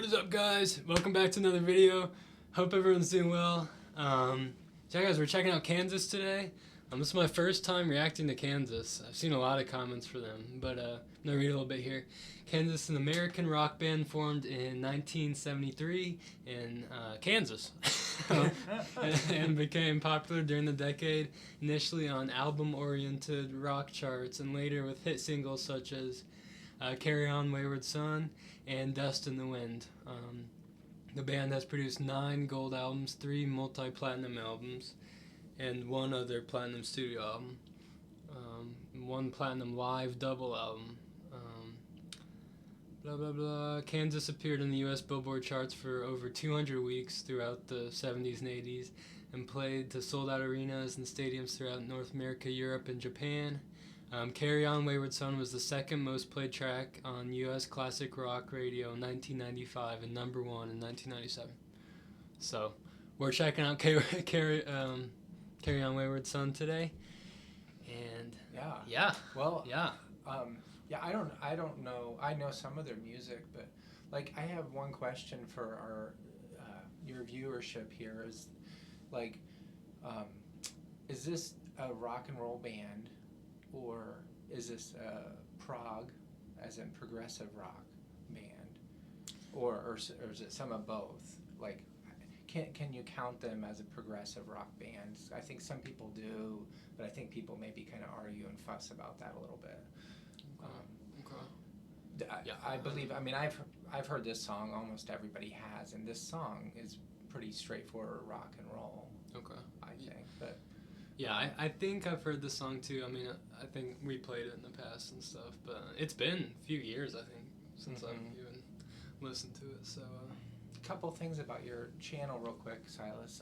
What is up, guys? Welcome back to another video. Hope everyone's doing well. So guys, we're checking out Kansas today. This is my first time reacting to Kansas. I've seen a lot of comments for them, but I'm going to read a little bit here. Kansas, an American rock band formed in 1973 in Kansas and became popular during the decade, initially on album-oriented rock charts and later with hit singles such as Carry On, Wayward Son, and Dust in the Wind. The band has produced 9 gold albums, 3 multi-platinum albums, and 1 other platinum studio album, 1 platinum live double album. Blah, blah, blah. Kansas appeared in the U.S. Billboard charts for over 200 weeks throughout the 70s and 80s and played to sold-out arenas and stadiums throughout North America, Europe, and Japan. Carry On, Wayward Son was the second most played track on U.S. classic rock radio in 1995 and number 1 in 1997. So, we're checking out Carry On, Wayward Son today. And yeah. Well, yeah. I don't know. I know some of their music, but like I have one question for our your viewership here is like, is this a rock and roll band, or is this a prog, as in progressive rock band, or is it some of both? Like, can you count them as a progressive rock band? I think some people do, but I think people maybe kind of argue and fuss about that a little bit. I believe. I mean, I've heard this song. Almost everybody has, and this song is pretty straightforward rock and roll. Okay. I think, but yeah, I think I've heard this song too. I mean, I think we played it in the past and stuff, but it's been a few years, I think, since I've even listened to it. So, a couple things about your channel, real quick, Silas.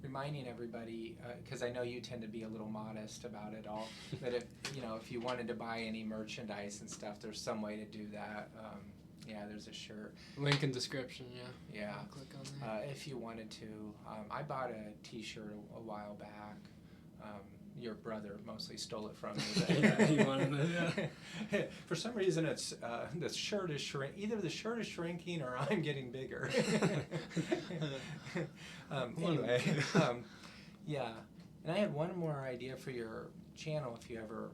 Reminding everybody, because I know you tend to be a little modest about it all, that if you wanted to buy any merchandise and stuff, there's some way to do that. There's a shirt. Link in description. Yeah. I'll click on there. If you wanted to, I bought a T-shirt a while back. Your brother mostly stole it from me. But yeah, he wanted it. Yeah. For some reason, it's the shirt is either the shirt is shrinking or I'm getting bigger. Anyway, and I had one more idea for your channel. If you ever,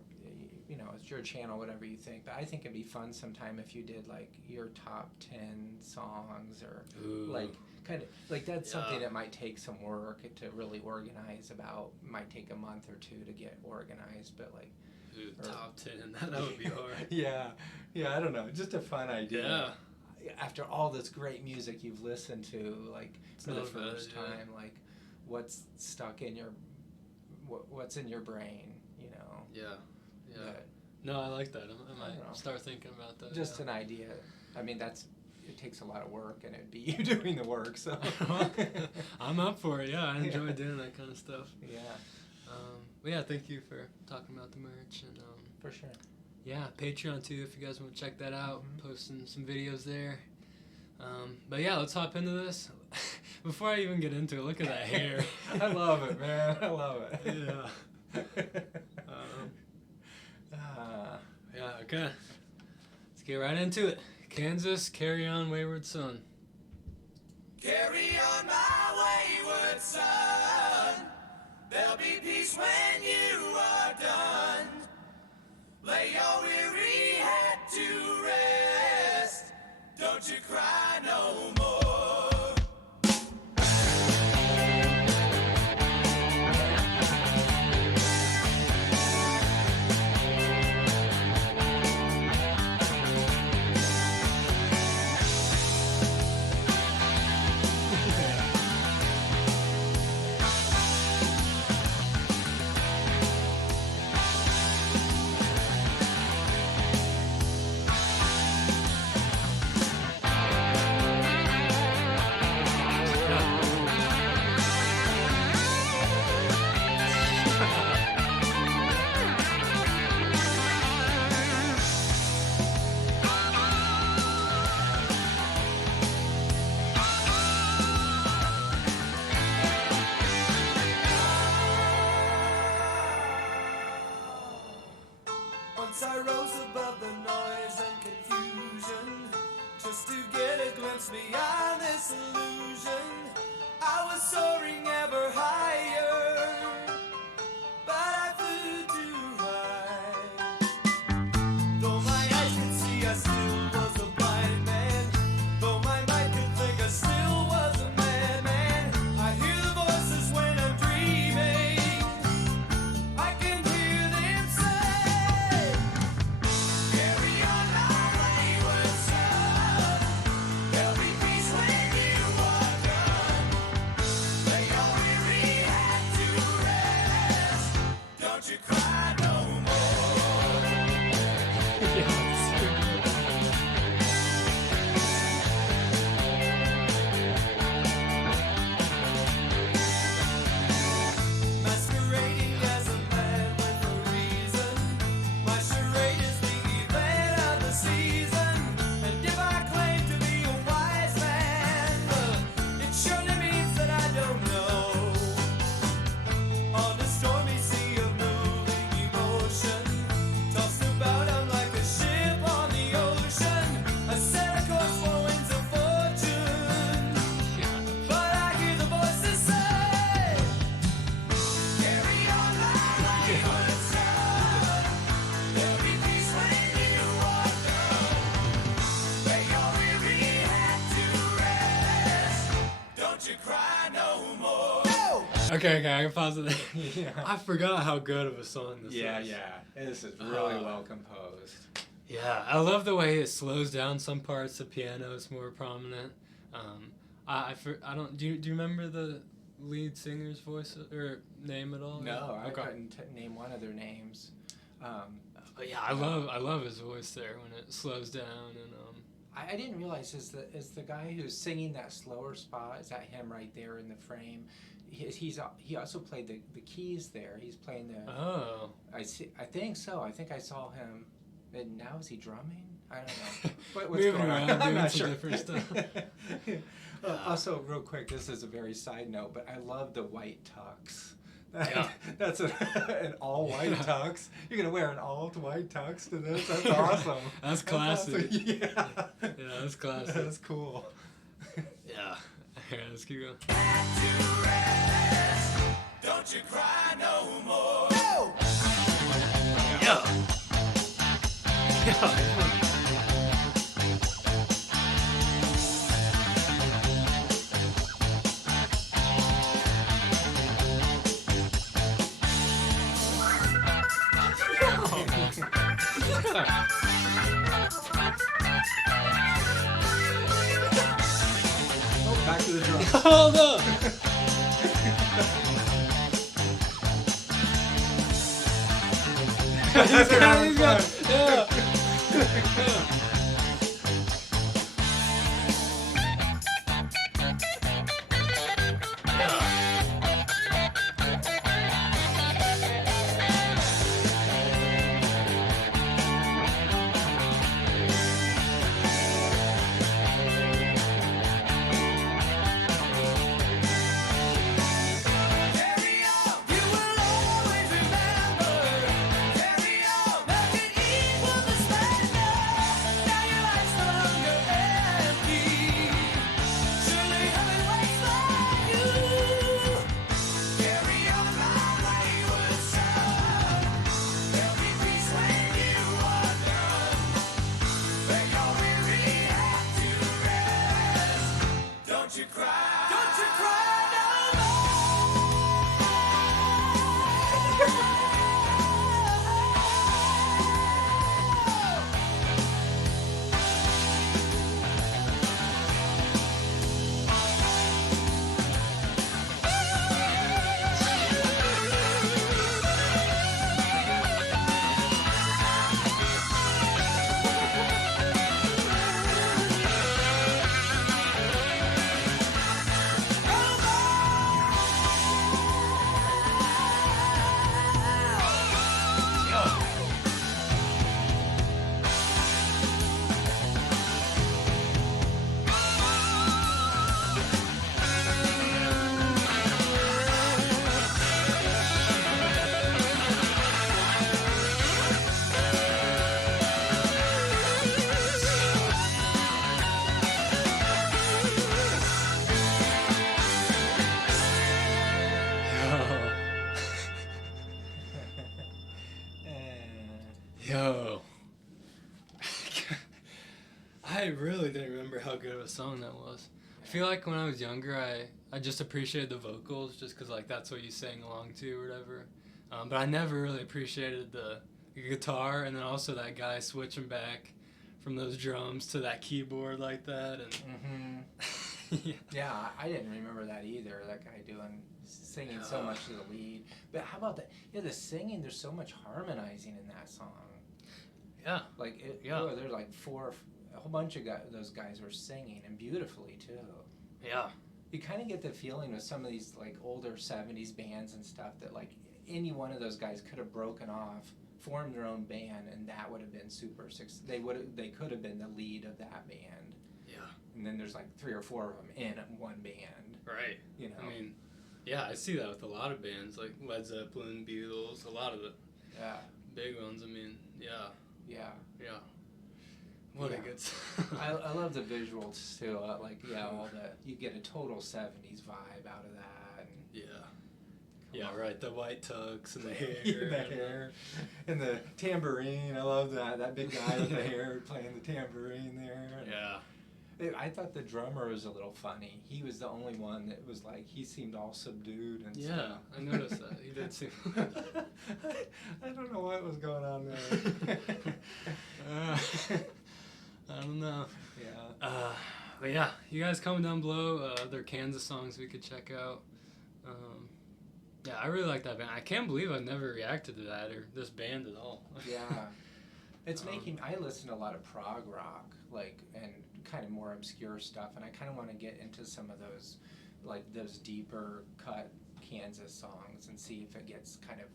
it's your channel, whatever you think. But I think it'd be fun sometime if you did like your top 10 songs, or like that's something that might take some work to really organize. Might take a month or 2 to get organized, but like top 10, that would be hard. yeah, I don't know, just a fun idea. Yeah. After all this great music you've listened to, like for the first time, like what's stuck in what's in your brain, Yeah. But, no, I like that. I might start thinking about that. Just an idea. I mean, it takes a lot of work, and it'd be you doing the work, so. I'm up for it, yeah. I enjoy doing that kind of stuff. Yeah. But yeah, thank you for talking about the merch. And for sure. Yeah, Patreon too, if you guys want to check that out. Posting some videos there. But yeah, let's hop into this. Before I even get into it, look at that hair. I love it, man. I love it. Yeah. Yeah, okay. Let's get right into it. Kansas, Carry On, Wayward Son. Carry on, my wayward son. There'll be peace when you are done. Lay your weary head to rest. Don't you cry no more. distance beyond this illusion. I was soaring ever higher, but I flew too high. Though my eyes could see, I still was a blind man. Though my mind could think, I still was a madman. I hear the voices when I'm dreaming. I can hear them say, carry on my wayward son. There'll be peace when you are done. Lay your weary head to rest. Don't you cry no more. Masquerading as a man with a reason. My charade is the event of the season. And if I claim to be a wise man, it surely means that I don't know. On the stormy sea of moving emotion, tossed about I'm like a ship on the ocean. I set a course for winds of fortune. But I hear the voices say, carry on my wayward son. There'll be peace when you are done. Lay your weary head to rest. Don't you cry no more. Okay, I can pause it there. Yeah. I forgot how good of a song this Yeah, is. yeah. This is really well composed. Yeah, I love the way it slows down some parts. The piano is more prominent. I don't. Do you remember the lead singer's voice or name at all? No, I Okay. couldn't name one of their names. But yeah, I love his voice there when it slows down and I didn't realize is the guy who's singing that slower spot, is that him right there in the frame? He also played the keys there. He's playing the. Oh. I think so. I think I saw him. And now is he drumming? I don't know. What's Moving going on? around, I'm doing not some sure. different stuff. Also, real quick, this is a very side note, but I love the white tux. Yeah. That's an all white Yeah. tux. You're gonna wear an all white tux to this? That's awesome. That's classic. awesome. Yeah. Yeah, that's classic. That's cool. Yeah. Here, let's keep going. Don't you cry no more. Yeah. Yeah. Oh, back to the drums. Hold up. He's got, yeah. Carry on, you will always remember. Carry on, make it equal the splendor. Now your life's no longer empty. Surely heaven waits for you. Carry on, my wayward son. There'll be peace when you are done. Lay your weary head to rest. Don't you cry. Don't you cry no more. really didn't remember how good of a song that was. I feel like when I was younger, I just appreciated the vocals just because, like, that's what you sang along to or whatever. But I never really appreciated the guitar, and then also that guy switching back from those drums to that keyboard like that. And Yeah, I didn't remember that either. That guy singing so much to the lead. But how about that? Yeah, the singing. There's so much harmonizing in that song. Yeah. Like there's like a whole bunch of those guys were singing and beautifully too. Yeah. You kind of get the feeling with some of these like older '70s bands and stuff that like any one of those guys could have broken off, formed their own band, and that would have been super successful. They could have been the lead of that band. Yeah. And then there's like 3 or 4 of them in one band. Right. You know. I mean, yeah, I see that with a lot of bands like Led Zeppelin, Beatles, a lot of the big ones. I mean, yeah. What a good song. I love the visuals too. You get a total '70s vibe out of that. And yeah, right. The white tux and the hair. The hair and the tambourine. I love that. That big guy with the hair playing the tambourine there. I thought the drummer was a little funny. He was the only one that was like, he seemed all subdued and stuff. Yeah, I noticed that. He did seem... I don't know what was going on there. I don't know. Yeah. But yeah, you guys comment down below other Kansas songs we could check out. Yeah, I really like that band. I can't believe I've never reacted to that or this band at all. Yeah. It's I listen to a lot of prog rock, like, and kind of more obscure stuff, and I kind of want to get into some of those, like, those deeper cut Kansas songs and see if it gets kind of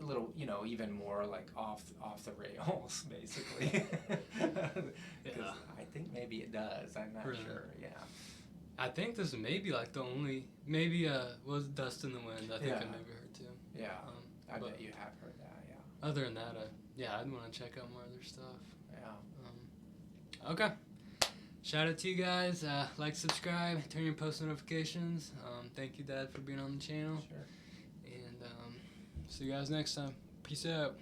a little, even more, like, off the rails, basically. Because I think maybe it does. I'm not sure, yeah. I think this may be, like, the only, maybe, was Dust in the Wind, I think I maybe heard, too. Yeah, I bet you have heard that, yeah. Other than that, I'd want to check out more other stuff. Yeah. Okay. Shout out to you guys. Like, subscribe, turn your post notifications. Thank you, Dad, for being on the channel. Sure. And see you guys next time. Peace out.